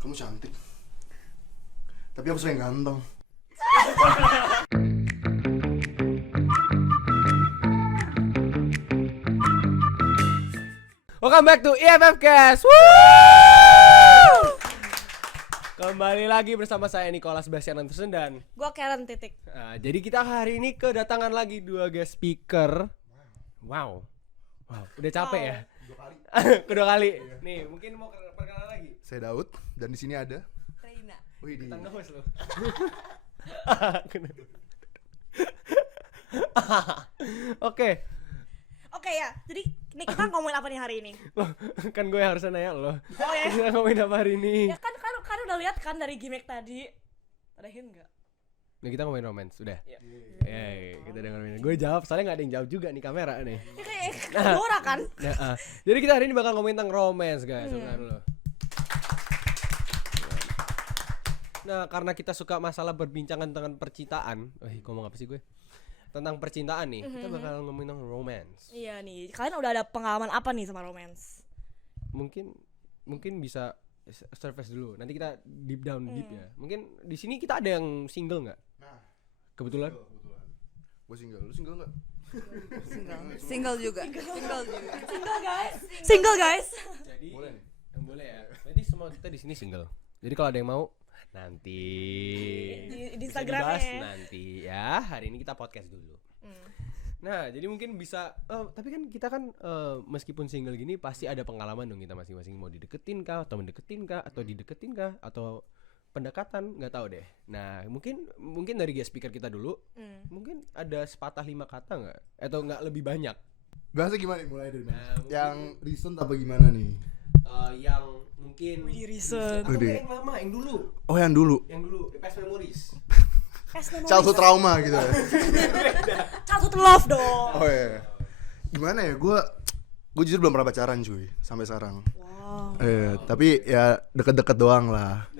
Kamu cantik. Tapi aku suka yang ganteng. Welcome back to EFF Cast. Kembali lagi bersama saya Nicholas Bastian Anderson dan Gua Karen titik. jadi kita hari ini kedatangan lagi 2 guest speaker. Wow, udah capek ya? Kedua kali. Nih, mungkin mau perkenalan lagi. Saya Daud dan di sini ada Reina. Wih, di Tangga host lo. Oke ya, jadi ini kita ngomongin apa nih hari ini? Kan gue yang harusnya nanya lo. Oh ya. Kita ngomongin apa hari ini? Ya kan udah lihat kan dari gimmick tadi. Ada hint enggak? Nah, kita ngomongin romance, udah. Iya. Kita udah ngomongin. Gue jawab, soalnya nggak ada yang jawab juga nih kamera nih. Ya kayak Dora kan? Jadi kita hari ini bakal ngomongin tentang romance, guys. Bentar dulu. Nah, karena kita suka masalah berbincangan tentang percintaan. Ngomong apa sih gue? Tentang percintaan nih, kita bakal ngomongin tentang romance. Iya nih, kalian udah ada pengalaman apa nih sama romance? Mungkin bisa surface dulu. Nanti kita deep down deep ya. Mungkin di sini kita ada yang single nggak? Nah, Kebetulan. gue single. Lu single nggak? Single juga. Single guys. Jadi Boleh nih. boleh ya. Jadi semua kita di sini single. Jadi kalau ada yang mau nanti Di bisa dibahas Instagramnya. nanti ya. Hari ini kita podcast dulu. Nah, jadi mungkin bisa tapi kan kita kan meskipun single gini pasti ada pengalaman dong kita masing-masing, mau dideketin kah atau mendeketin kah atau dideketin kah atau pendekatan, nggak tahu deh. Nah, mungkin dari guest speaker kita dulu. Mungkin ada sepatah 5 kata nggak? Atau nggak lebih banyak? Bahasa gimana nih, mulai dari mana? Nah, mungkin- Yang recent apa gimana nih? Yang mungkin Wih, recent. atau Gede. yang lama, yang dulu. Oh, yang dulu. Past memories. Childhood trauma gitu ya. Childhood love dong. Oh iya. Gimana ya? Gue jujur belum pernah pacaran cuy sampai sekarang. Wow. Tapi ya deket-deket doang lah.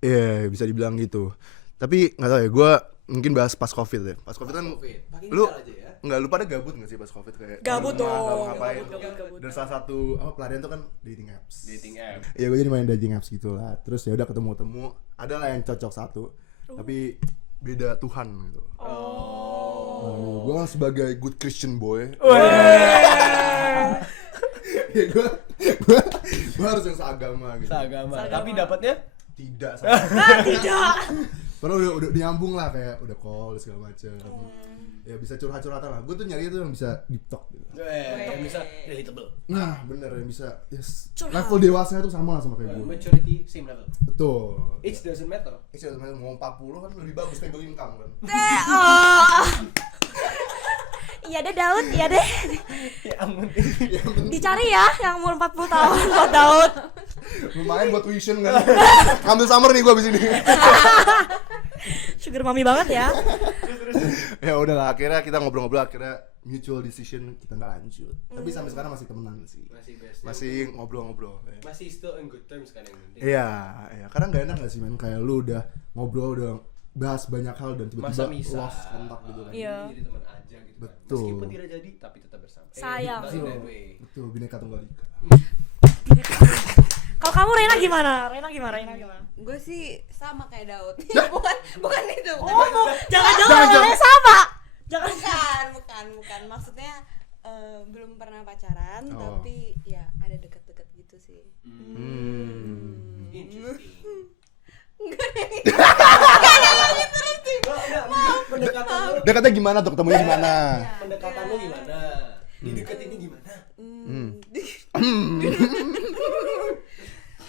Iya, bisa dibilang gitu. Tapi nggak tahu ya, gue mungkin bahas pas covid ya. Pas covid kan lu nggak, lu pada gabut nggak sih pas covid kayak Gabut di rumah, dong. nggak mau ngapain. Gabut. Dan salah satu pelarian tuh kan dating apps. Dating app. Iya, gue jadi main dating apps gitu lah. Terus ya udah ketemu, ada lah yang cocok satu. Tapi beda Tuhan gitu. Gue kan sebagai good Christian boy. Ya gue harus yang seagama gitu. Seagama. Tapi dapatnya Tidak. Tidak. Padahal udah nyambung lah, kayak udah call segala macem. Ya bisa curhat-curhatan lah. Gue tuh nyari itu yang bisa deep talk gitu. yang bisa relatable. Nah bener, yang bisa Curhat. level dewasanya tuh sama lah sama kayak gue. Maturity same level. Betul. Age doesn't matter. Iya, mau 40 kan lebih bagus stable income kan. Iya deh Daud, iya deh. Ya ampun. Dicari ya yang umur 40 tahun buat Daud. Lumayan buat tuition kan. Ambil summer nih gue abis ini. Sugar mami banget ya. Ya udahlah, akhirnya kita ngobrol-ngobrol, akhirnya mutual decision kita nggak lanjut. Tapi sampai sekarang masih temenan sih. Masih best. Masih ngobrol-ngobrol. Ya. Masih still in good terms kan yang penting. Iya, karena nggak enak nggak sih men, kayak lu udah ngobrol, udah bahas banyak hal dan Masa tiba-tiba bisa lost kontak gitu kan. Iya. Jadi teman aja gitu. kan. Betul. Meskipun tidak jadi tapi tetap bersama. Sayang. Not in that way. Betul, bineka tunggal ika. Kalau kamu Reina gimana? Reina gimana? Gue sih sama kayak Daud. bukan itu. Jangan sama. Bukan. Maksudnya belum pernah pacaran, Oh. tapi ya ada deket-deket gitu sih. Interesting. Dekatnya gimana tuh, ketemunya gimana? Pendekatan lu gimana? Dideketinnya gimana?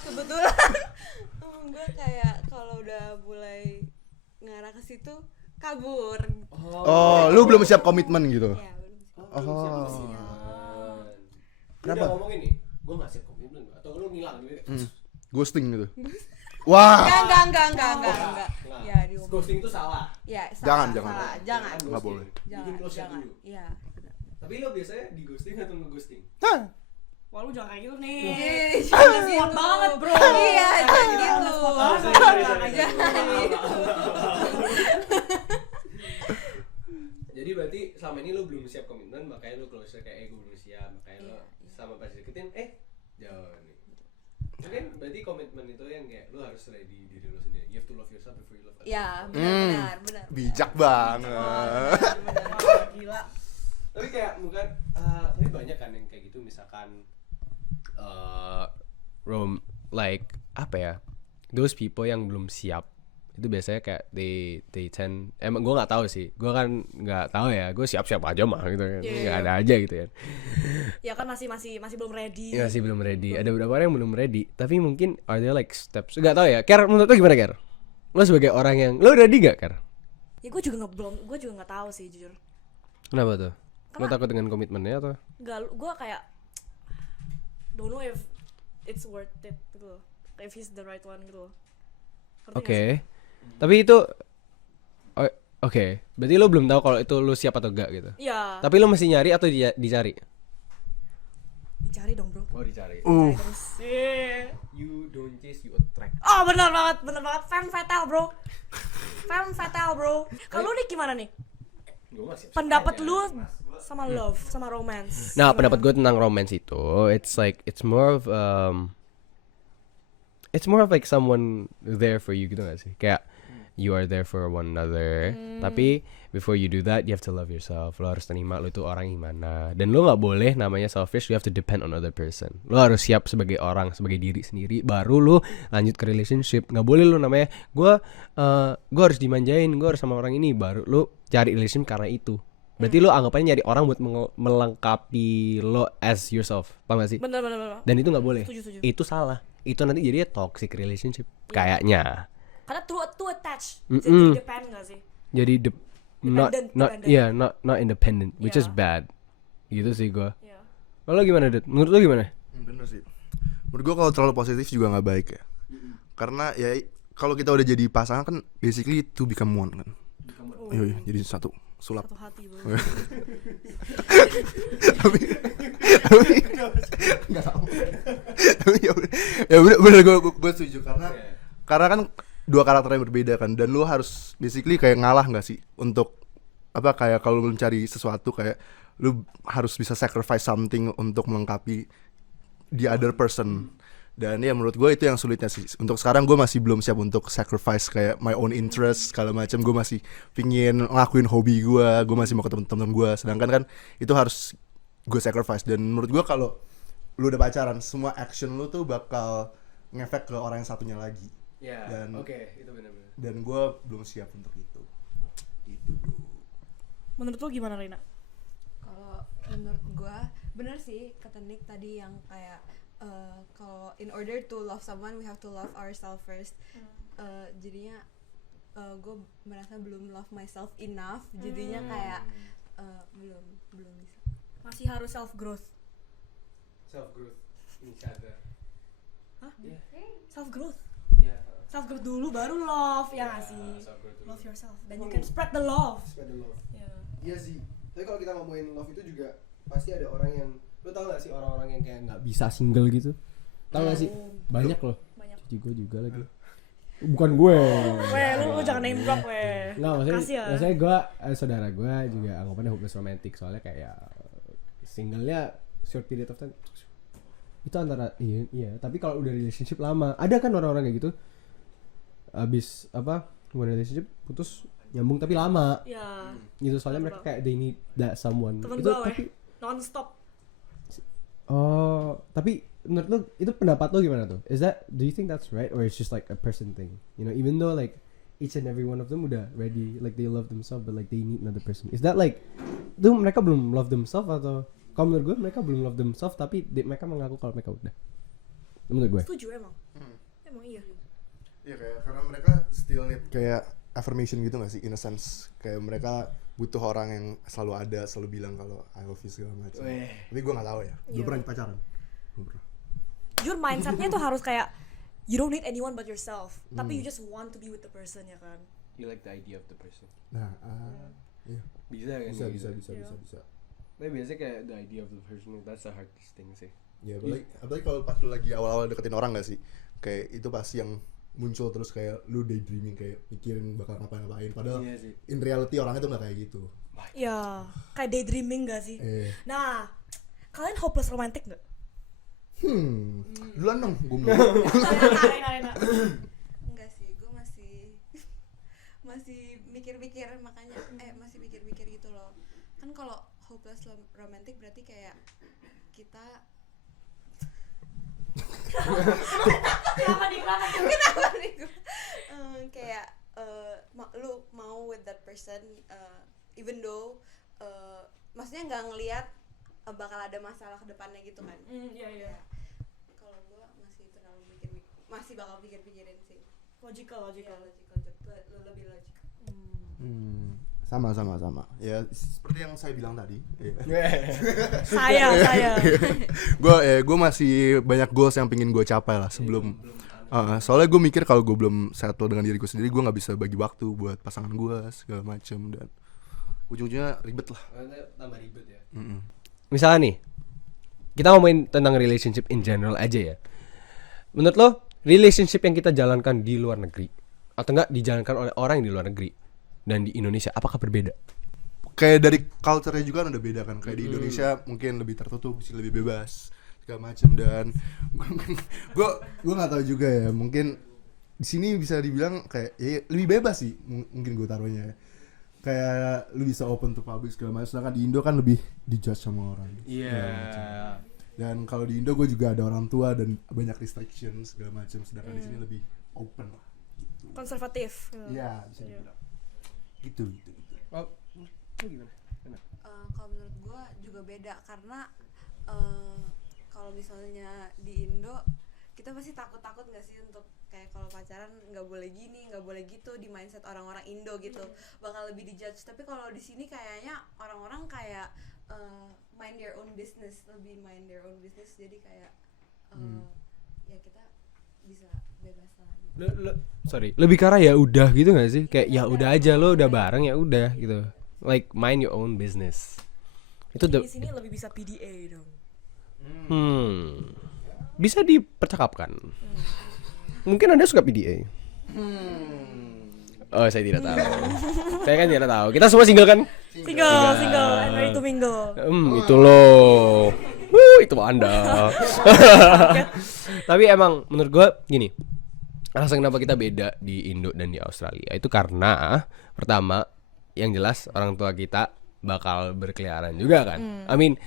Kebetulan gue kayak kalau udah mulai ngarah ke situ kabur. Oh, lu belum siap komitmen gitu. Ya, belum sih. Oh. Kenapa? Kenapa? Ngomongin nih, gue nggak siap komitmen atau lu ngilang gitu. Ghosting gitu. Wah. Enggak. Ya, diomongin. Ghosting itu salah. Ya, Jangan. Jangan. Nggak boleh. Bikin close Jangan. dulu. Iya. benar. Tapi lo biasanya di ghosting atau nge-ghosting? Wah lu jangan kayak gitu nih. Jangan Spot banget bro. Iya, jangan gitu. Jadi berarti selama ini lo belum siap komitmen, makanya lo close kayak gue belum siap, makanya lo sama pas deketin jauh nih. Mungkin berarti komitmen itu yang kayak lu harus ready diri lu sendiri. You have to love yourself before you love others. Ya, benar. Bijak banget. Wah, gila. Tapi kayak bukan tapi banyak kan yang kayak gitu misalkan like apa ya? Those people yang belum siap itu biasanya kayak they tend emang gue nggak tahu sih, gue kan nggak tahu ya, gue siap aja mah gitu kan, nggak ada aja gitu kan. Ya kan masih belum ready. Ya, masih belum ready. Ada beberapa orang yang belum ready, tapi mungkin are there like steps? Nggak tahu ya. Ker, menurut lo gimana Ker? Lo sebagai orang yang lo ready gak Ker? Ya gue juga nggak tahu sih jujur. Kenapa tuh? Lo Karena- takut dengan komitmennya atau? Gak, gue kayak don't know if it's worth it gitu loh. If he's the right one gitu loh. Ngerti Oke. nggak sih? Tapi itu oke. Berarti lo belum tahu kalau itu lo siap atau enggak gitu. Iya. Tapi lo mesti nyari atau dicari? Dicari dong bro. Oh, dicari. Dicari terus. Yeah. You don't chase, you attract. Oh benar banget. Femme fatale bro. Femme fatale bro. Kalau lu nih gimana nih? Gua masih Pendapat lu sama love, sama romance? Nah, Gimana? pendapat gue tentang romance itu, it's more of like someone there for you gitu gak sih? Kayak you are there for one another. Tapi before you do that, you have to love yourself. Lo harus terima lo itu orang gimana. Dan lo nggak boleh namanya selfish. You have to depend on other person. Lo harus siap sebagai orang, sebagai diri sendiri. Baru lo lanjut ke relationship. Nggak boleh lo namanya gue harus dimanjain. Gue harus sama orang ini. Baru lo cari relationship karena itu. Berarti lo anggapannya nyari orang buat melengkapi lo as yourself. Paham gak sih? Bener. Dan itu nggak boleh. Setuju. Itu salah. Itu nanti jadinya toxic relationship. Iya. Kayaknya. Karena too attached. Mm-mm. Jadi depend gak sih? Jadi Dependent. not independent, which is Yeah. bad. Gitu sih gua. Iya. Kalau gimana, Dut? Menurut lo gimana? Bener sih. Menurut gue kalau terlalu positif juga nggak baik ya. Karena ya kalau kita udah jadi pasangan kan basically to become one kan. Iya, jadi satu sulap. Satu hati bro. tapi nggak tahu. Tapi ya bener gue setuju karena kan dua karakter yang berbeda kan, dan lu harus basically kayak ngalah nggak sih untuk apa, kayak kalau lu mencari sesuatu kayak lu harus bisa sacrifice something untuk melengkapi the other person. Dan ya menurut gue itu yang sulitnya sih. Untuk sekarang gue masih belum siap untuk sacrifice kayak my own interest segala macam. Gue masih pingin ngelakuin hobi gue masih mau ketemu teman-teman gue. Sedangkan kan itu harus gue sacrifice. Dan menurut gue kalau lu udah pacaran, semua action lu tuh bakal ngefek ke orang yang satunya lagi. Ya, Dan- itu benar-benar. Dan gue belum siap untuk itu. Itu. Menurut lu gimana Rina? Kalau menurut gua bener sih kata Nick tadi yang kayak kalau in order to love someone we have to love ourselves first. Jadinya gue merasa belum love myself enough, jadinya kayak belum bisa. Masih harus self growth. Self growth each other. Hah? Yeah. Self growth. Yeah. Self growth dulu baru love ya nggak sih? Love yourself. Then you can spread the love. Spread the love. Yeah. Iya sih. Tapi kalau kita ngomongin love itu juga pasti ada orang yang, Lo tau gak sih orang-orang yang kayak nggak bisa single gitu? Tau gak sih? Banyak loh. Banyak. Cuci gue juga lagi. Bukan gue. Weh, lu jangan name drop weh. Nggak, Kasih ya. maksudnya gue, saudara gue juga anggapannya hopeless romantic. Soalnya kayak singlenya short period of time. Itu antara, iya. Tapi kalau udah relationship lama, ada kan orang-orang kayak gitu. Abis hubungan relationship putus, nyambung tapi lama. Ya. Gitu, soalnya mereka kayak they need that someone. Temen Itu gue tapi, non stop. tapi menurut lo itu pendapat lo gimana tuh? Do you think that's right or it's just like a person thing? You know, even though like each and every one of them udah ready, like they love themselves, but like they need another person. Is that like, tuh mereka belum love themselves atau? Kalau menurut gue mereka belum love themselves tapi mereka mengaku kalau mereka udah. Menurut gue. Setuju emang. Emang iya. Iya, kayak karena mereka still need kayak affirmation gitu gak sih, in a sense. Kayak mereka butuh orang yang selalu ada, selalu bilang kalau I love you segala macam. Tapi gue gak tahu ya, belum Iya. pernah pacaran. Belum pernah. Jujur mindsetnya tuh harus kayak you don't need anyone but yourself. Tapi you just want to be with the person ya kan. You like the idea of the person. Nah, iya. Bisa kan? Bisa. Tapi biasanya kayak the idea of the person, that's the hardest thing sih. Ya, apalagi kalau pas lu lagi awal-awal deketin orang gak sih? Kayak itu pasti yang muncul terus kayak lu daydreaming, kayak mikirin bakal ngapain. Padahal Iya sih. in reality orangnya tuh gak kayak gitu. Ya, kayak daydreaming gak sih? Nah, kalian hopeless romantic gak? Duluan dong, gue belum. Arena. Enggak sih, gue masih mikir-mikir, makanya masih mikir-mikir gitu loh. Kan kalau hopeless romantic berarti kayak kita Kenapa nih? kenapa nih gue kayak lu mau with that person even though maksudnya nggak ngelihat bakal ada masalah ke depannya gitu kan. Iya. Kalau gue masih terlalu masih bakal pikir-pikirin sih. Logical. Lebih logik. Sama. Ya seperti yang saya bilang tadi. Saya. Gue masih banyak goals yang pengen gue capai lah sebelum. Soalnya gue mikir kalau gue belum settle dengan diri gue sendiri, gue nggak bisa bagi waktu buat pasangan gue segala macem, dan ujung-ujungnya ribet lah. Tambah ribet ya. Misalnya nih, kita ngomongin tentang relationship in general aja ya. Menurut lo, relationship yang kita jalankan di luar negeri atau enggak dijalankan oleh orang yang di luar negeri dan di Indonesia, apakah berbeda? Kayak dari culture-nya juga kan udah beda kan. Kayak di Indonesia mungkin lebih tertutup, sih lebih bebas segala macem, dan gue nggak tahu juga ya, mungkin di sini bisa dibilang kayak ya lebih bebas sih mungkin gue taruhnya ya. Kayak lu bisa open to public segala macam, sedangkan di Indo kan lebih dijudge sama orang. Iya. Dan kalau di Indo gue juga ada orang tua dan banyak restriction segala macam, sedangkan di sini lebih open lah. Konservatif. Iya, bisa dibilang. Gitu. Oh, gimana? Kalau menurut gue juga beda karena kalau misalnya di Indo kita pasti takut nggak sih untuk kayak kalau pacaran nggak boleh gini, nggak boleh gitu, di mindset orang-orang Indo gitu bakal lebih dijudge. Tapi kalau di sini kayaknya orang-orang kayak mind their own business, jadi kayak ya kita bisa bebas lah. Lebih ke arah ya udah gitu nggak sih? Kayak ya udah aja, lo udah bareng ya udah gitu. Like mind your own business. Itu Di sini lebih bisa PDA dong. Bisa dipercakapkan. Mungkin Anda suka PDA. Oh, saya tidak tahu. Saya kan tidak tahu. Kita semua single kan? Single and ready to mingle. Itu loh. Itu Anda. Tapi emang menurut gue gini, alasan kenapa kita beda di Indo dan di Australia itu karena pertama, yang jelas orang tua kita bakal berkeliaran juga kan. I mean,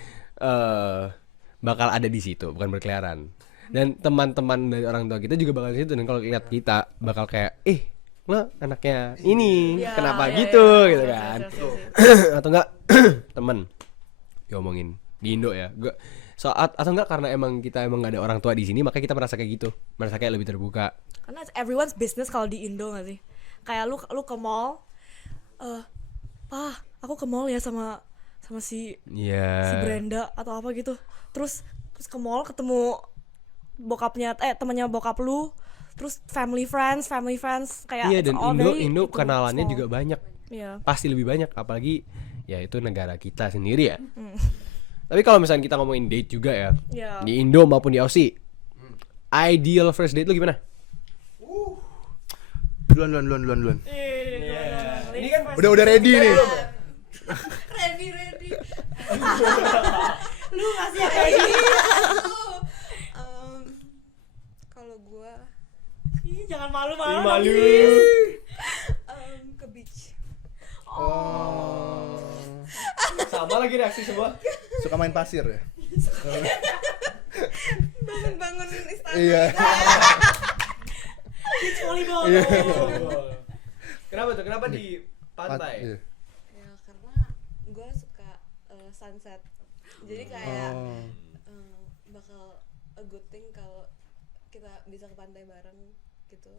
bakal ada di situ, bukan berkeliaran. Dan teman-teman dari orang tua kita juga bakal di situ, dan kalau lihat kita bakal kayak, lo anaknya ini, kenapa gitu gitu kan. Atau enggak temen diomongin di Indo ya. Atau enggak karena emang kita emang gak ada orang tua di sini, makanya kita merasa kayak gitu, merasa kayak lebih terbuka. Karena everyone's business kalau di Indo nggak sih? Kayak lu ke mall, aku ke mall ya sama si Brenda atau apa gitu. Terus ke mall ketemu bokapnya temannya bokap lu, terus family friends kayak. Iya, dan Indo kenalannya juga banyak. Iya. Pasti lebih banyak, apalagi ya itu negara kita sendiri ya. Tapi kalau misalnya kita ngomongin date juga ya, di Indo maupun di Aussie, ideal first date lu gimana? Duluan. Ini kan Udah ready nih. Ready. Lu ngasih kayak gini. Kalau gue Jangan malu-malu. ke beach. Sama lagi reaksi semua. Suka main pasir ya? bangun istana. Iya. Beach volleyball. Kenapa tuh? Kenapa di pantai? Iya. Ya karena gue suka sunset, jadi kayak bakal a good thing kalau kita bisa ke pantai bareng gitu,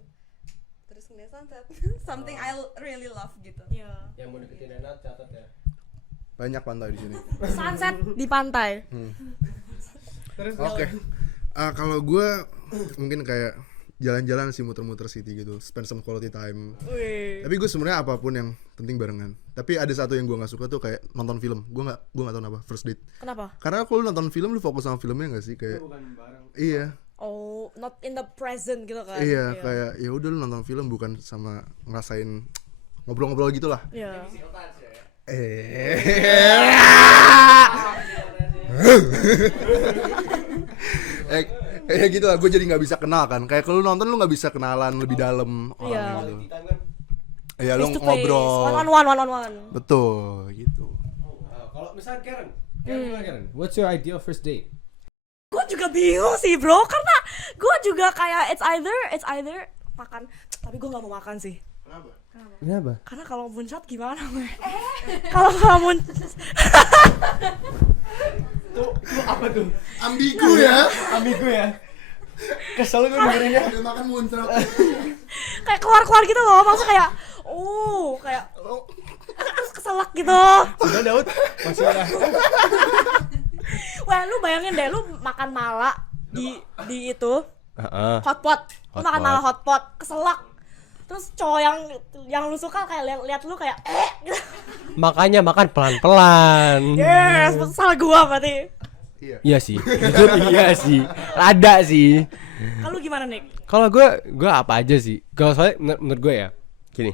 terus ngeliat sunset. Something I really love gitu. Iya. Yang mau deketin Renat catat ya. Banyak pantai di sini. Sunset di pantai. Terus Oke. Kalau gue mungkin kayak jalan-jalan sih, muter-muter city gitu, spend some quality time. Wih. Tapi gue sebenarnya apapun yang penting barengan. Tapi ada satu yang gue nggak suka tuh kayak nonton film. Gue nggak tahu kenapa first date. Kenapa? Karena kalau lu nonton film lu fokus sama filmnya nggak sih, kayak bukan bareng. iya. Oh, not in the present gitu kan? Iya, kayak ya udah lu nonton film bukan sama ngerasain ngobrol-ngobrol gitu lah. Iya. Kayak gitu lah, gue jadi nggak bisa kenal kan. Kayak kalau lu nonton lu nggak bisa kenalan lebih dalam Iya. orang gitu. Iya, lu Face to face, ngobrol. one on one. Betul, gitu. Kalau misalnya Karen, what's your ideal first date? Gue juga bingung sih bro, karena gue juga kayak it's either makan, tapi gue nggak mau makan sih. Kenapa? Karena kalau moonshot gimana gue? Kalau moon Tuh apa tuh? Ambigu ya. Ambigu ya. Kesel gue dengerinnya. Udah makan muncrat. kayak keluar gitu loh, maksudnya kayak kayak terus keselak gitu. Sudah Daud. Masih ada. Wah, lu bayangin deh, lu makan mala di itu hotpot. Lu makan mala hotpot, keselak. Terus cowok yang lu suka kayak lihat lu kayak gitu. Makanya makan pelan-pelan. Yes, salah gua berarti. Iya sih. Jujur iya sih. Ada sih. Kalau gimana, Nick? Kalau gue apa aja sih. Kalau soalnya menurut gue ya, gini.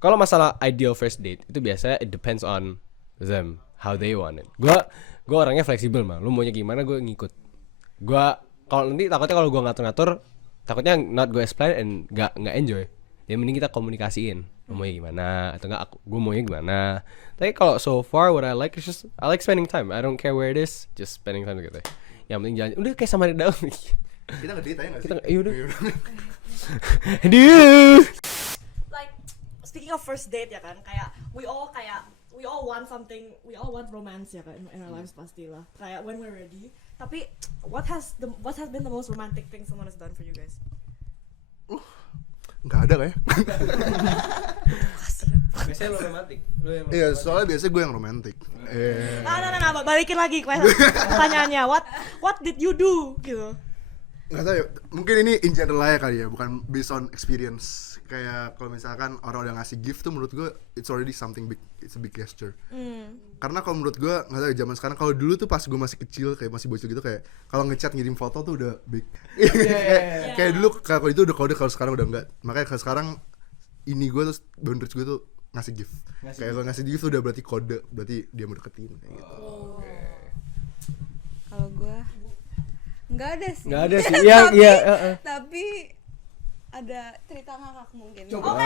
Kalau masalah ideal first date itu biasanya it depends on them, how they want it. Gue orangnya fleksibel mah. Lu maunya gimana gue ngikut. Gue kalau nanti takutnya kalau gue ngatur-ngatur, takutnya not go as planned and nggak enjoy. Ya mending kita komunikasiin. Lu maunya gimana atau enggak gue maunya gimana. Tapi kalau so far what I like is just I like spending time. I don't care where it is, just spending time together. Yang penting jalan. Udah kayak sama Daud. Kita ngedate aja nggak sih? Kita yaudah. Aduh. Like speaking of first date ya kan, kayak we all want something, we all want romance ya kan in our lives pastilah. Kayak when we're ready. Tapi what has been the most romantic thing someone has done for you guys? Nggak ada kayak. Biasanya lo romantis. Iya, soalnya biasanya gue yang romantis. Nah, balikin lagi pertanyaannya. What did you do gitu? Nggak tahu ya, mungkin ini in general aja kali ya, bukan based on experience. Kayak kalau misalkan orang udah ngasih gift tuh menurut gue it's already something big, it's a big gesture. Karena kalau menurut gue nggak tahu ya, zaman sekarang kalau dulu tuh pas gue masih kecil kayak masih bocil gitu, kayak kalau ngechat ngirim foto tuh udah big. Kayak dulu kalau itu udah kode, kalau sekarang udah enggak. Makanya kalau sekarang ini gue terus boundaries gue tuh ngasih gift. Kayak kalau ngasih gift tuh udah berarti kode, berarti dia mau deketin kayak gitu. Kalau gue nggak ada sih. Iya. Tapi ada cerita ngakak mungkin. Oke.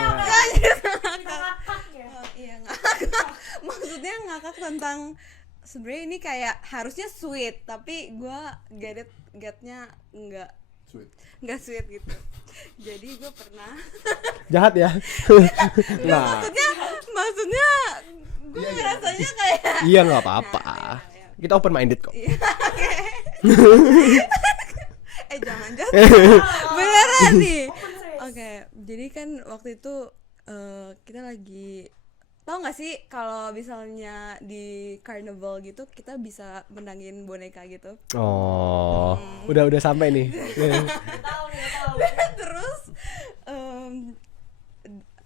Iya ngakak. Maksudnya ngakak tentang sebenarnya ini kayak harusnya sweet, tapi gue getnya nggak sweet gitu. Jadi gue pernah. Jahat ya. Nah. Maksudnya gue ngerasanya kayak. Iya nggak apa-apa. Kita open minded kok. Jangan beneran nih. Oke, jadi kan waktu itu kita lagi tahu nggak sih kalau misalnya di carnival gitu kita bisa menangin boneka gitu. Oh, udah sampai nih. Terus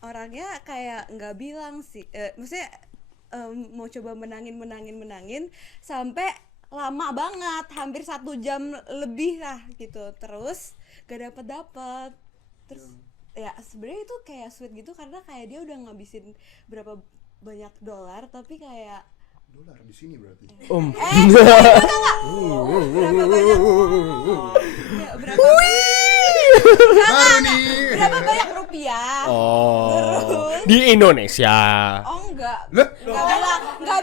orangnya kayak nggak bilang sih, maksudnya mau coba menangin sampai lama banget, hampir 1 jam lebih lah gitu. Terus gak dapet. Terus ya sebenarnya itu kayak sweet gitu karena kayak dia udah ngabisin berapa banyak dolar, tapi kayak Dolar di sini berarti. berapa banyak Baru nih. berapa banyak rupiah. Oh. Di Indonesia. Oh enggak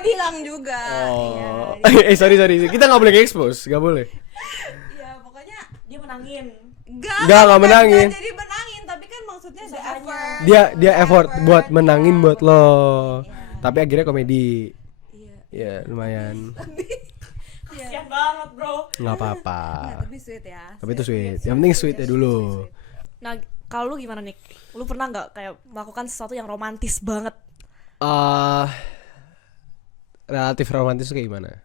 bilang juga. Oh. Sorry. Kita nggak boleh expose, nggak boleh. Iya pokoknya Dia menangin. Nggak menangin. Jadi menangin, tapi kan maksudnya ada effort. Dia effort buat menangin buat lo. Tapi akhirnya komedi. Ya lumayan. Kasian banget bro. Nggak apa-apa. Nah, tapi sweet ya. Tapi itu sweet. Yang penting sweet ya dulu. Nah kalau lu gimana Nick? Lu pernah nggak kayak melakukan sesuatu yang romantis banget? Relatif romantis tuh kayak gimana?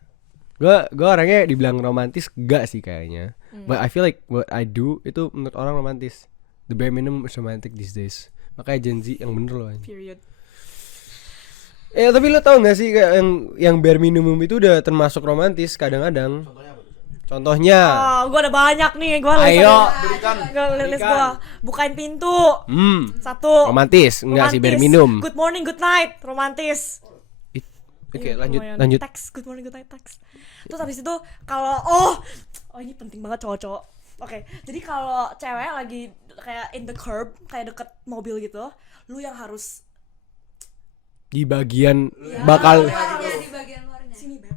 Gue orangnya dibilang romantis gak sih kayaknya. But I feel like what I do itu menurut orang romantis. The bare minimum is romantic these days. Makanya Gen Z yang bener loh. Period. Tapi lo tau gak sih kayak yang bare minimum itu udah termasuk romantis kadang-kadang. Contohnya. Gue ada banyak nih. Ayo. List gue. Bukain pintu. 1. Romantis. Enggak sih bare minimum. Good morning, good night. Romantis. Oke, Iya, lanjut lumayan. lanjut. Text, good morning, good night, text. Terus habis itu kalau oh ini penting banget cowok-cowok. Oke, jadi kalau cewek lagi kayak in the curb, kayak deket mobil gitu, lu yang harus Di bagian Ya, bakal luarnya, di bagian luarnya. sini, Beb.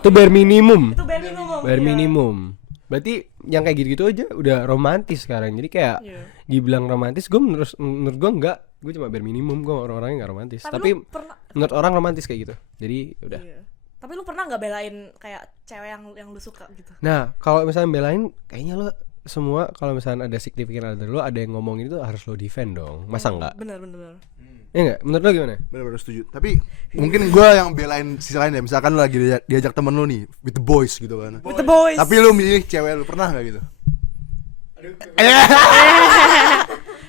itu bare minimum. Itu bare minimum. Bare iya. minimum. Berarti yang kayak gitu-gitu aja udah romantis sekarang. Jadi kayak Iya. dibilang romantis, gue menurut gue enggak. Gue cuma bare minimum, gue orang-orangnya enggak romantis. Tapi lu pernah menurut orang romantis kayak gitu. Jadi udah. Iya. Tapi lu pernah nggak belain kayak cewek yang lu suka gitu? Nah, kalau misalnya belain, kayaknya lo semua kalau misalnya ada significant other lo ada yang ngomongin itu harus lo defend dong. Masa enggak? Bener. Iya enggak? Menurut lo gimana? Bener-bener setuju. Tapi mungkin gue yang belain sisi lain ya. Misalkan lu lagi diajak temen lu nih with the boys gitu kan. With the boys. Tapi lu milih cewek lu, pernah nggak gitu?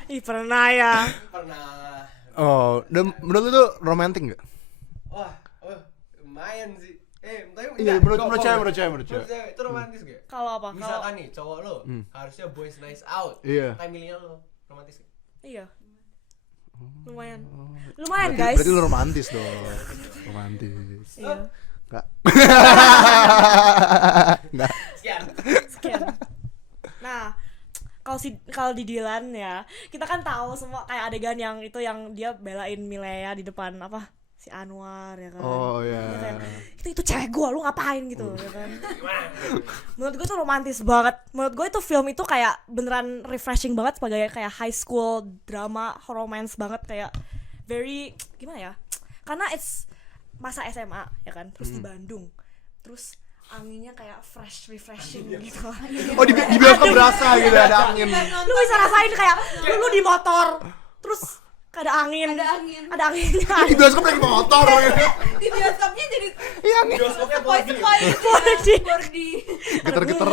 Ih, pernah ya. Pernah. Oh, dan menurut lu tuh romantis nggak? Wah, lumayan sih. Tapi Iya, menurut cewek. Itu romantis gak? Kalau apa? Kalau Misalkan nih cowok lo harusnya boys nice out. Iya. Kayak milenial lo romantis gak? iya. Lumayan. Lumayan, Berarti- guys. Berarti lu romantis dong. Romantis. Iya. Enggak. Enggak. Sekian. Nah, kalau di Dilan ya, kita kan tahu semua kayak adegan yang itu yang dia belain Milea di depan apa? Si Anwar ya kan. Oh Dia iya. kayak, itu cewek gua, lu ngapain gitu ya kan. Menurut gue tuh romantis banget. Menurut gue itu film itu kayak beneran refreshing banget sebagai kayak high school drama romance banget, kayak very gimana ya? Karena it's masa SMA ya kan, terus di Bandung. Terus anginnya kayak fresh refreshing gitu. Oh di bioskop berasa gitu ada angin. Lu bisa rasain kayak lu di motor terus ada angin. Ada anginnya. Di bioskop lagi motor. Di bioskopnya jadi Iya angin. sepoi-sepoi gitu. 4D. Geter-geter.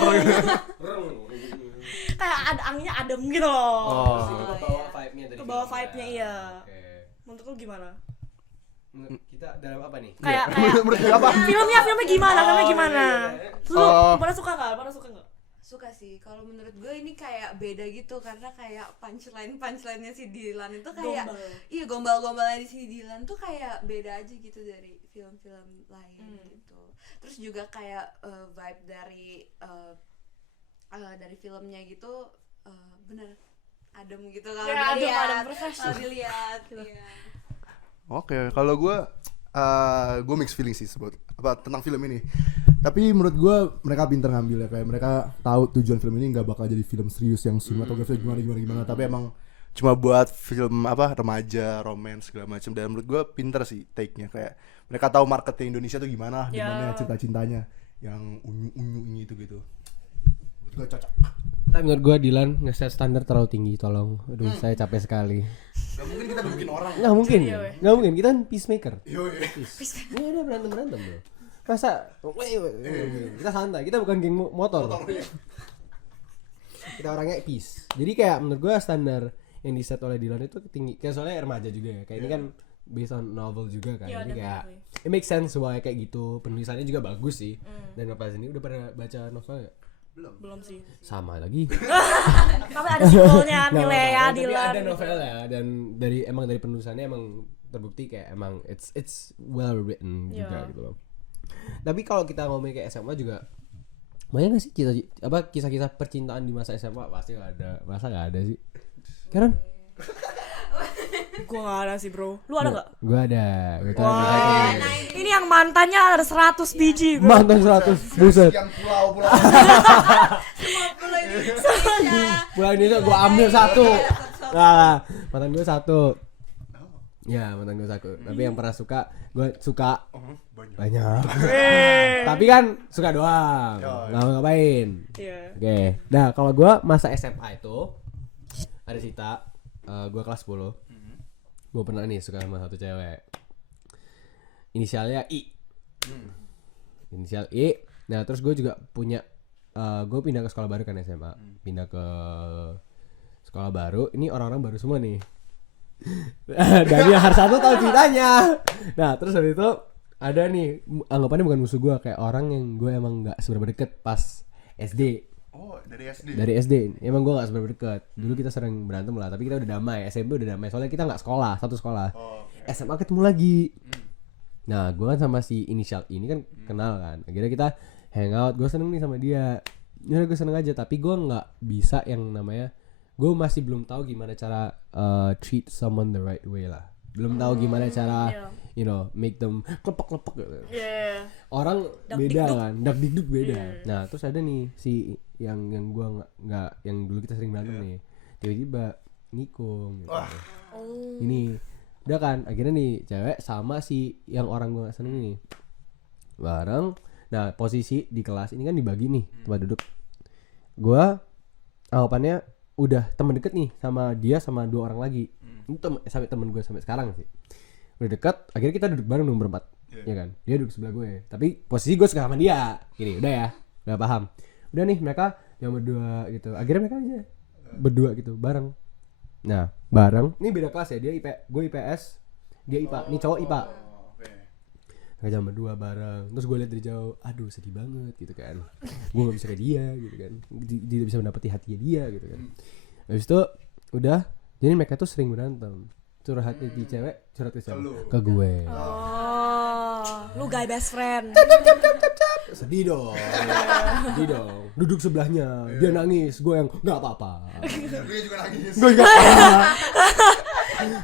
Kayak ada anginnya adem gitu loh. Oh. Kebawa vibe-nya dari Ke bawah filmnya. vibe-nya iya. Oke. Menurut lu gimana? Menurut kita dalam apa nih? Kayak Menurut lu apa? filmnya gimana? Filmnya gimana? Lu Oh. pernah suka nggak? Suka sih. Kalau menurut gue ini kayak beda gitu karena kayak punchline-nya si Dylan itu kayak Gombal. iya gombal-gombalnya di si Dylan tuh kayak beda aja gitu dari film-film lain gitu. Terus juga kayak vibe dari filmnya gitu bener adem gitu kalau Ya, dilihat. adem, refreshing. Kalau dilihat. Iya. Oke, kalau gue mixed feeling sih tentang film ini. Tapi menurut gue mereka pintar ngambil ya, kayak mereka tahu tujuan film ini nggak bakal jadi film serius yang sinematografi gimana, tapi emang cuma buat film remaja, romance segala macam. Dan menurut gue pintar sih take-nya, kayak mereka tahu marketnya Indonesia tuh gimana cinta-cintanya yang unyu-unyu itu gitu. Menurut gue cocok. Tapi menurut gue Dylan nge-set standar terlalu tinggi, tolong. Aduh, saya capek sekali. Gak mungkin kita bikin orang. Nggak mungkin, kita kan peacemaker. Iya. Ini udah berantem loh. Masa, kita santai, kita bukan geng motor. Kita orangnya peace. Jadi kayak menurut gue standar yang di set oleh Dylan itu tinggi. Kayak soalnya remaja juga ya. Kayak ini kan based on novel juga kan. Iya, Jadi kayak definitely. it makes sense why kayak gitu. Penulisannya juga bagus sih. Dan pas ini udah pada baca novel gak? Belum sih. Sama lagi. Tapi ada sequelnya Nggak Milea, apa-apa, tapi Dylan. ada novel ya, dan dari penulisannya emang terbukti kayak emang it's well written juga Iya. gitu loh. Tapi kalau kita ngomongin kayak SMA juga banyak gak sih kisah-kisah percintaan di masa SMA? Pasti gak ada. Masa gak ada sih? Karen? Gua nggak ada sih bro. Lu ada nggak? Gue ada. Wah, ini yang mantannya ada 100 biji bro. Mantan 100. Buset. Sekian pulau. Pulau Indonesia. Pulang ini gue ambil satu. Nah, mantan gue satu. Ya, mantan gue satu. Tapi yang pernah gue suka banyak. Tapi kan suka doang. Nggak ngapain. Iya. Oke. Nah, kalau gue masa SMA itu ada cerita. Gue kelas 10. Gue pernah nih suka sama satu cewek. Inisialnya I. Inisial I. Nah, terus gue juga punya gue pindah ke sekolah baru kan SMA. Pindah ke sekolah baru. Ini orang-orang baru semua nih. Dan yang harus satu tahu ceritanya. Nah, terus habis itu ada nih anggapannya bukan musuh gue, kayak orang yang gue emang nggak seberapa deket pas SD. Oh, dari SD. Dari SD. Emang gue gak seberapa dekat. Dulu kita sering berantem lah, tapi kita udah damai. SMP udah damai. Soalnya kita gak sekolah, satu sekolah. Oh, oke. SMA ketemu lagi. Nah, gue kan sama si inisial ini kan kenal kan. Akhirnya kita hangout. Gue seneng nih sama dia. Ya gue seneng aja. Tapi gue gak bisa yang namanya, gue masih belum tahu gimana cara treat someone the right way lah. Belum tahu gimana cara, you know, make them klepek-klepek gitu. Yeah. Orang Dak beda dikduk. kan, dak dikduk beda. Nah, terus ada nih si yang gua nggak yang dulu kita sering berantem nih. Tiba-tiba nikung gitu. Oh. Ini udah kan, akhirnya nih cewek sama si yang orang gua gak seneng nih. Bareng. Nah, posisi di kelas ini kan dibagi nih tempat duduk. Gua anggapannya udah temen deket nih sama dia sama 2 orang lagi. Itu sampai temen gue sampai sekarang sih. Udah dekat, akhirnya kita duduk bareng dong berempat. Ya kan? Dia duduk sebelah gue. Tapi posisi gue suka sama dia. Gini, udah ya. Udah paham. Udah nih mereka yang berdua gitu. Akhirnya mereka aja berdua gitu bareng. Nah, bareng. Ini beda kelas ya. Dia gue IPS, dia IPA. Nih cowok IPA. Mereka jam berdua bareng. Terus gue lihat dari jauh, aduh sedih banget gitu kan. Gue gak bisa kayak dia gitu kan. Tidak bisa mendapati hatinya dia gitu kan. Habis itu udah, jadi mereka tuh sering berantem. Curhatnya di cewek, curhat ke cewek. Ke gue. Oh, lu guy best friend. Sedih dong. Sedih dong. Duduk sebelahnya, dia nangis, gue yang nggak apa-apa. Gue juga nangis. Gue nggak apa-apa.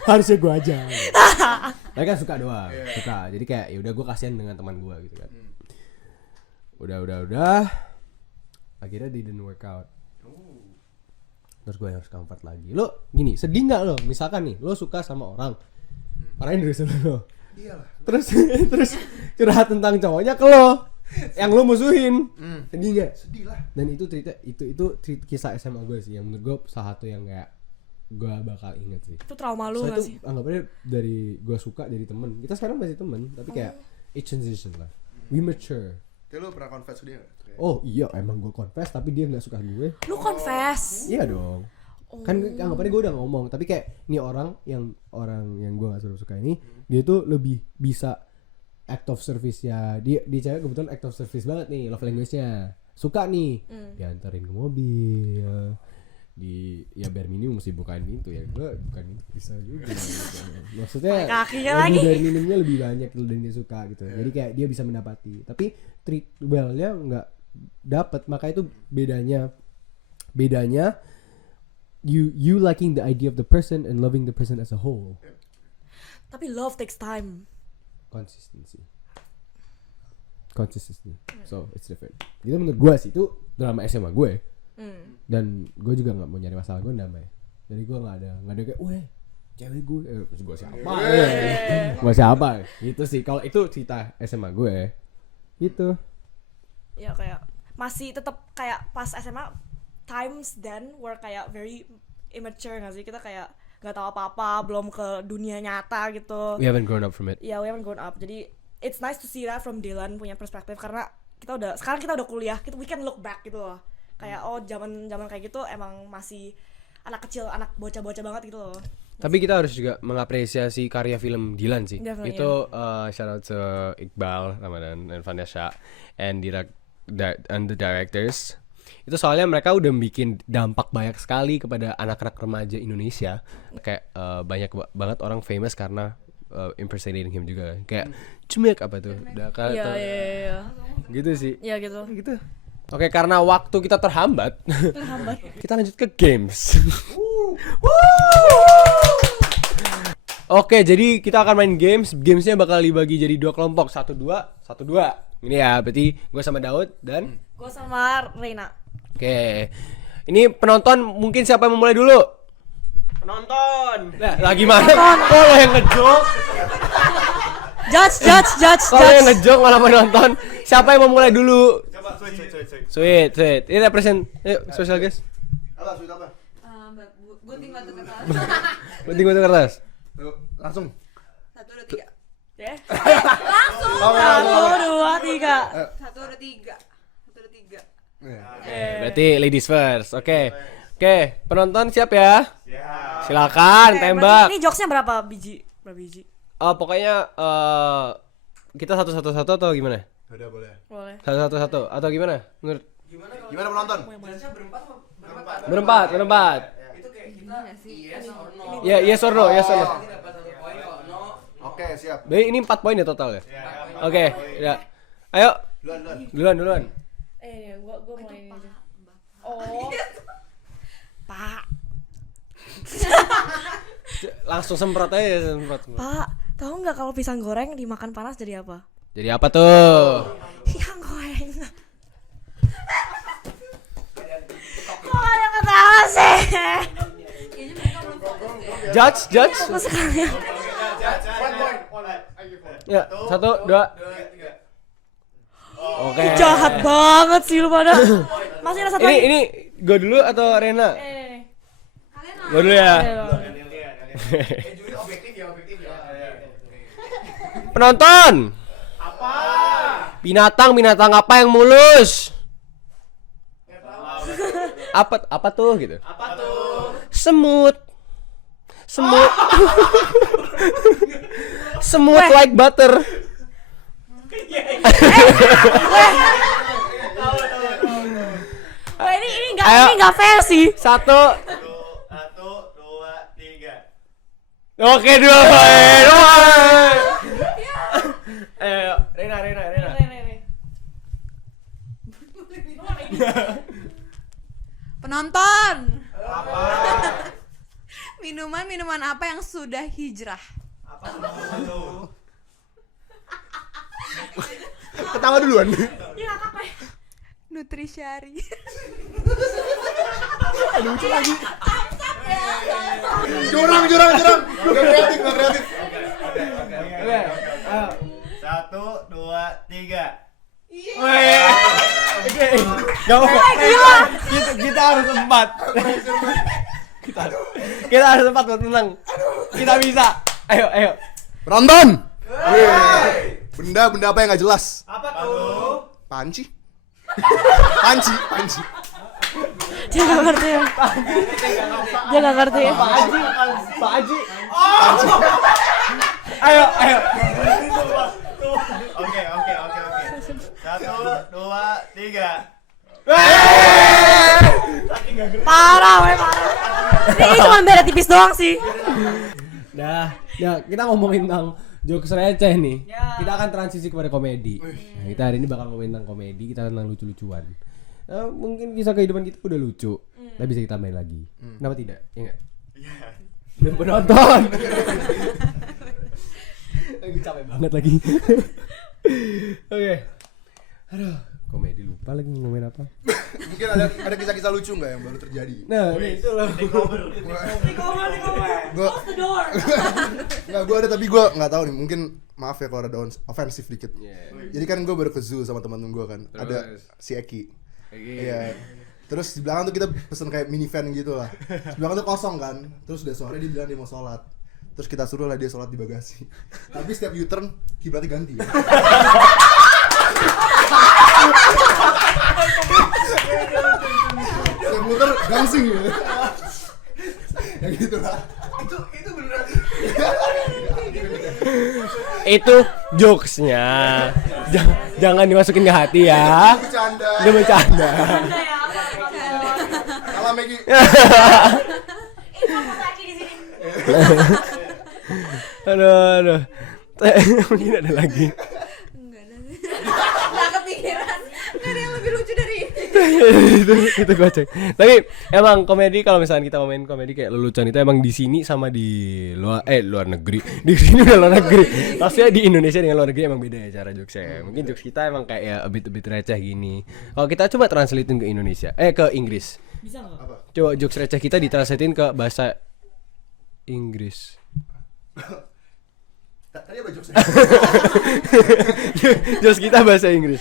Harusnya gue aja. Mereka suka doang, suka. Jadi kayak ya udah gue kasihan dengan teman gue gitu kan. Udah. Akhirnya didn't work out. Terus gue harus comfort lagi. Lo gini, sedih nggak lo? Misalkan nih, lo suka sama orangnya dari sana lo. Iyalah. Terus curhat tentang cowoknya ke lo, yang lo musuhin. Sedih nggak? Sedih lah. Dan itu cerita itu kisah SMA gue sih, yang menurut gue salah satu yang kayak gue bakal inget sih. Itu trauma lu Soalnya gak itu sih? anggapannya dari gue suka dari temen. Kita sekarang masih temen, tapi kayak it transition lah. We mature. Kayak lo pernah confess ke dia gak? Oh iya, emang gue confess tapi dia nggak suka gue. Lu confess. Iya dong. Kan anggapannya gue udah ngomong, tapi kayak ini orang yang gue nggak suka ini, dia tuh lebih bisa act of service ya. Dia cewek kebetulan act of service banget nih, love language-nya. Suka nih, diantarin ke mobil, ya bare minimum mesti bukain pintu ya. Gue bukan bisa juga. Gitu. Maksudnya Kakinya lebih lagi. bare minimumnya lebih banyak dan dia suka gitu. Jadi kayak dia bisa mendapati. Tapi treat well-nya nggak dapat, maka itu bedanya you liking the idea of the person and loving the person as a whole. Tapi love takes time. Consistency. So it's different. Itu menurut gue sih, itu drama SMA gue. Dan gue juga nggak mau nyari masalah, gue damai. Jadi gue nggak ada kayak weh cewek gue gue siapa gue siapa gitu sih. Kalau itu cerita SMA gue gitu. Ya kayak masih tetap kayak pas SMA times then were kayak very immature gak sih? Kita kayak gak tahu apa-apa, belum ke dunia nyata gitu. We haven't grown up from it. Ya, we haven't grown up. Jadi it's nice to see that from Dylan punya perspektif, karena sekarang kita udah kuliah, we can look back gitu loh. Kayak zaman kayak gitu emang masih anak kecil, anak bocah-bocah banget gitu loh. Tapi kita harus juga mengapresiasi karya film Dylan sih. Definitely, Itu shout out to Iqbal Ramadan dan Vanessa and the directors. Itu soalnya mereka udah bikin dampak banyak sekali kepada anak-anak remaja Indonesia. Kayak banyak banget orang famous karena impersonating him juga. Kayak Cumek apa tuh? Iya. Gitu sih. Iya gitu. Gitu. Oke, karena waktu kita terhambat. Kita lanjut ke games. Oke, jadi kita akan main games. Gamesnya bakal dibagi jadi 2 kelompok, 1-2, 1-2. Ini ya, berarti gue sama Daud dan Gue sama Reina. Oke. Ini penonton, mungkin siapa yang mau mulai dulu? Penonton. Lah gimana? Kalau yang ngejok, Judge. kalau yang ngejok malah penonton. Siapa yang mau mulai dulu? Coba Sweet. Ini represent social guys. Apa? Sulit apa? Gunting batu kertas. Penting batu kertas. Tuh, langsung. 1, 2, 3. Ya. Langsung. 1, 2, 3. 1, 2, 3. 1, 2, 3. Berarti ladies first. Oke, penonton siap ya? Silakan tembak. Ini jokesnya berapa biji? Pokoknya kita satu atau gimana? Udah boleh. Boleh. Satu atau gimana? Menurut Gimana penonton? Berempat. Itu kayak kita Iya sih. yes or no. Ya, yes or no. Nanti dapat 1 poin kalau no. Oke, siap. Baik, ini 4 poin ya total ya? Oke, ya. Ayo, duluan. Gua mau ini aja. Oh. Pak, Langsung semprot aja, semprot. Pak, tahu nggak kalau pisang goreng dimakan panas jadi apa? Jadi apa tuh? Pisang goreng. Kok ada ketawa sih? Kayaknya mereka belum fokus ya. Judge. Aku sekalian. Ya, 1, 2. Oke. Jahat banget sih lu pada. Masih ada satu lagi. Ini gue dulu atau Rena? Nih. Gue dulu ya. Juri objektif ya. Penonton. Binatang apa yang mulus? Apa tuh gitu? Semut. Semut like butter. Wah, ini enggak fair sih. 1. 1, 2, 3. Oke, 2 poin. Ayo, Rena. Penonton. Minuman apa yang sudah hijrah? Ketawa duluan. Nutrisari. Curang. Gak kreatif. Oke, ayo. 1, 2, 3. Gak apa-apa. Kita harus 4. Kita harus 4 buat menang. Kita bisa. Ayo. Penonton. Benda apa yang gak jelas? Apa tuh? Panci. Dia nggak ngerti ya. Pak Haji. Ayo. Oke. 1, 2, 3. Parah. Ini cuma beda tipis doang sih. Nah, kita ngomongin tentang jokes receh nih. Kita akan transisi kepada komedi. Nah, kita hari ini bakal ngomongin tentang komedi, kita tentang lucu-lucuan. Mungkin kisah kehidupan kita udah lucu, tapi bisa kita main lagi. Kenapa tidak? Ya enggak? Dan penonton. Lagi capek banget lagi. Oke. Aduh, komedi lupa lagi ngomongin apa. Mungkin ada kisah-kisah lucu nggak yang baru terjadi? Nah, ini itu loh. Gue ada tapi gue nggak tahu nih. Mungkin maaf ya kalau ada ofensif dikit. Jadi kan gue baru ke zoo sama teman-teman gue kan. Ada si Eki. Iya. Terus di belakang tuh kita pesen kayak minivan gitu lah. Di belakang tuh kosong kan. Terus udah sore dia bilang dia mau sholat. Terus kita suruh lah dia sholat di bagasi. Tapi setiap U-turn kiblatnya ganti. Ya. Saya muter gangsing ya. Ya gitu lah. Itu beneran. Itu jokesnya. Jangan dimasukin ke hati ya. Bercanda. Dia bercanda. Salah Maggie. Aduh. Mungkin ada lagi. Enggak ada sih. Enggak kepikiran. Enggak ada yang lebih lucu dari ini. itu gocek. Tapi emang komedi, kalau misalnya kita main komedi kayak lelucon itu emang di sini sama di luar negeri. Di sini udah luar negeri. Maksudnya di Indonesia dengan luar negeri emang beda ya cara jokesnya. Mungkin jokes kita emang kayak ya a bit receh gini. Kalau kita coba translatein ke Indonesia, ke Inggris. Bisa nggak? Coba jokes receh kita ditranslatein ke bahasa Inggris. Tadi apa jokesnya? Jokes kita bahasa Inggris.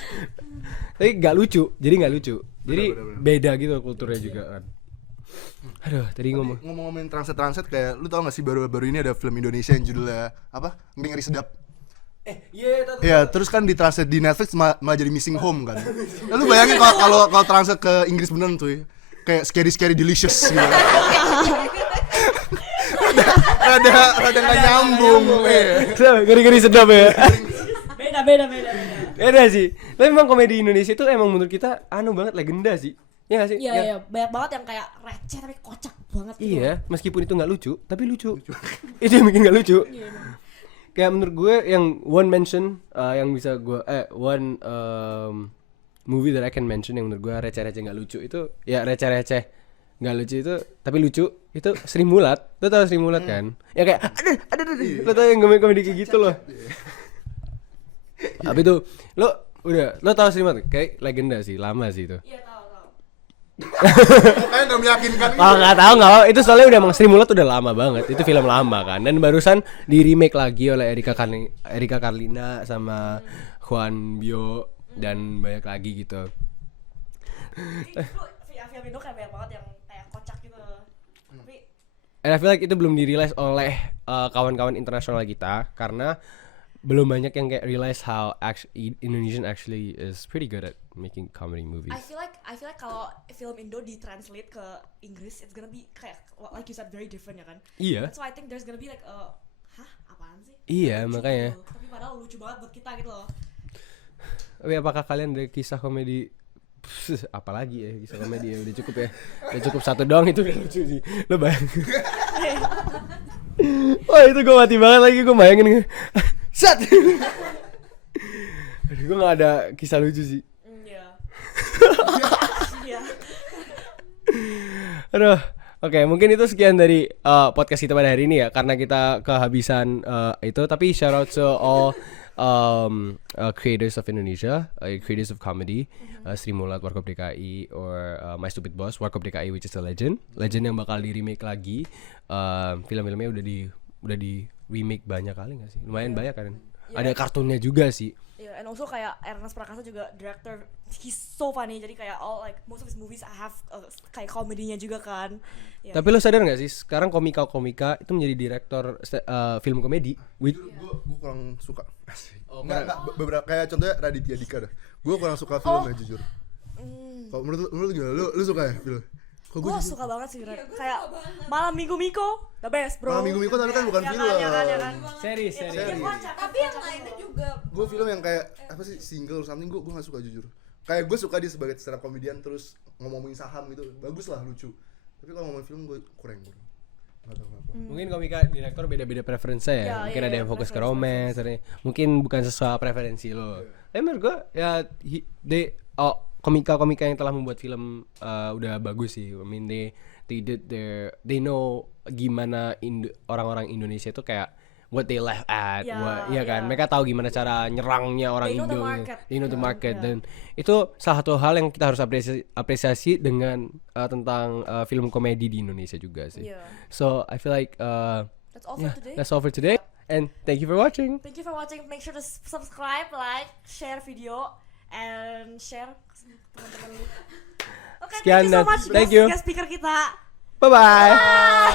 Tapi nggak lucu, jadi Bener. beda gitu kulturnya juga kan. Aduh, tadi Ngomong-ngomongin translate kayak lu tau gak sih baru-baru ini ada film Indonesia yang judulnya apa? Ngeri sedap. Iya, terus kan ditranslate di Netflix malah jadi Missing Home kan. Lalu bayangin kalau translate ke Inggris beneran tuh ya. Kayak scary delicious gitu. Rada nggak nyambung. ngeri sedap ya. Beda. Beda sih. Tapi memang komedi Indonesia itu emang menurut kita banget legenda sih. Ya gak sih? Iya, iya, banyak banget yang kayak receh tapi kocak banget gitu. Iya, meskipun itu nggak lucu, tapi lucu. Itu yang bikin nggak lucu. Iya. Kayak menurut gue yang one mention yang bisa gue one movie that I can mention yang menurut gue receh-receh nggak lucu itu ya receh-receh nggak lucu itu tapi lucu itu Sri Mulat. Lo tau Sri Mulat kan? Ya kayak ada. Lo tau yang komedi kayak gitu loh. Tapi itu lo tau Sri Mulat kayak legenda sih, lama sih itu. Iya, tahu. Kayaknya gak meyakinkan gitu. Nggak tahu. Itu soalnya udah emang Sri Mulat udah lama banget. Itu film lama kan. Dan barusan di remake lagi oleh Erika Carlina sama Juan Bio dan banyak lagi gitu. Film Indo kayak banyak banget yang kayak kocak gitu. Tapi And I feel like itu belum dirilis oleh kawan-kawan internasional kita karena belum banyak yang kayak realize how Indonesian actually is pretty good at making comedy movies. I feel like kalau film Indo ditranslate ke Inggris, it's gonna be kayak like you said very different ya kan. Iya. That's why I think there's gonna be like apaan sih? Iya, Lucu makanya. gitu. Tapi padahal lucu banget buat kita gitu loh. Tapi apakah kalian ada kisah komedi apalagi ya kisah komedi ya udah cukup ya. Udah cukup satu doang itu udah lucu sih. Lo bayangin. Wah, itu gue mati banget lagi gue bayangin. Sat. Aduh, gue gak ada kisah lucu sih. Iya. Iya. Aduh, oke, mungkin itu sekian dari podcast kita pada hari ini ya, karena kita kehabisan itu. Tapi shout out to all creators of Indonesia, creators of comedy, Sri Mulat, Warkop DKI, or My Stupid Boss, Warkop DKI, which is a legend yang bakal di remake lagi. Film-filmnya udah di remake banyak kali nggak sih? Lumayan banyak kan. Ada kartunnya juga sih. Yeah, and also kayak Ernest Prakasa juga director, he's so funny. Jadi kayak all like most of his movies have kayak komedinya juga kan. Yeah. Tapi lo sadar nggak sih sekarang komika itu menjadi direktor film komedi? Gue kurang suka. Enggak, beberapa kayak contohnya Raditya Dika dah. Gue kurang suka filmnya jujur. Kalau menurut gimana? Lu suka ya film? Gue suka banget sih, kayak Malam Minggu Miko, the best bro. Malam Minggu Miko tapi kan bukan film. Ya kan. Series. Tapi yang lainnya juga Gue film yang kayak apa sih single or something gue gak suka jujur. Kayak gue suka dia sebagai stand up komedian terus ngomongin saham gitu, bagus lah, lucu. Tapi kalau ngomongin film gue kurang. Gak tau kenapa. Mungkin komika direktor beda-beda preferensi ya. Ya, Mungkin iya, ada yang fokus ke romance, mungkin bukan sesuai preferensi lo. Menurut gue ya komika-komika yang telah membuat film udah bagus sih. I mean they know gimana orang-orang Indonesia itu kayak what they laugh at, iya kan. Mereka tahu gimana cara nyerangnya orang They know Indo. the market. They know the market dan itu salah satu hal yang kita harus apresiasi dengan tentang film komedi di Indonesia juga sih. Yeah. So I feel like That's all for today. that's all for today and thank you for watching. Thank you for watching. Make sure to subscribe, like, share video, and share ke teman-teman lu. Oke, Sekian thank you so dan much thank you. guest speaker kita. Bye bye. Bye.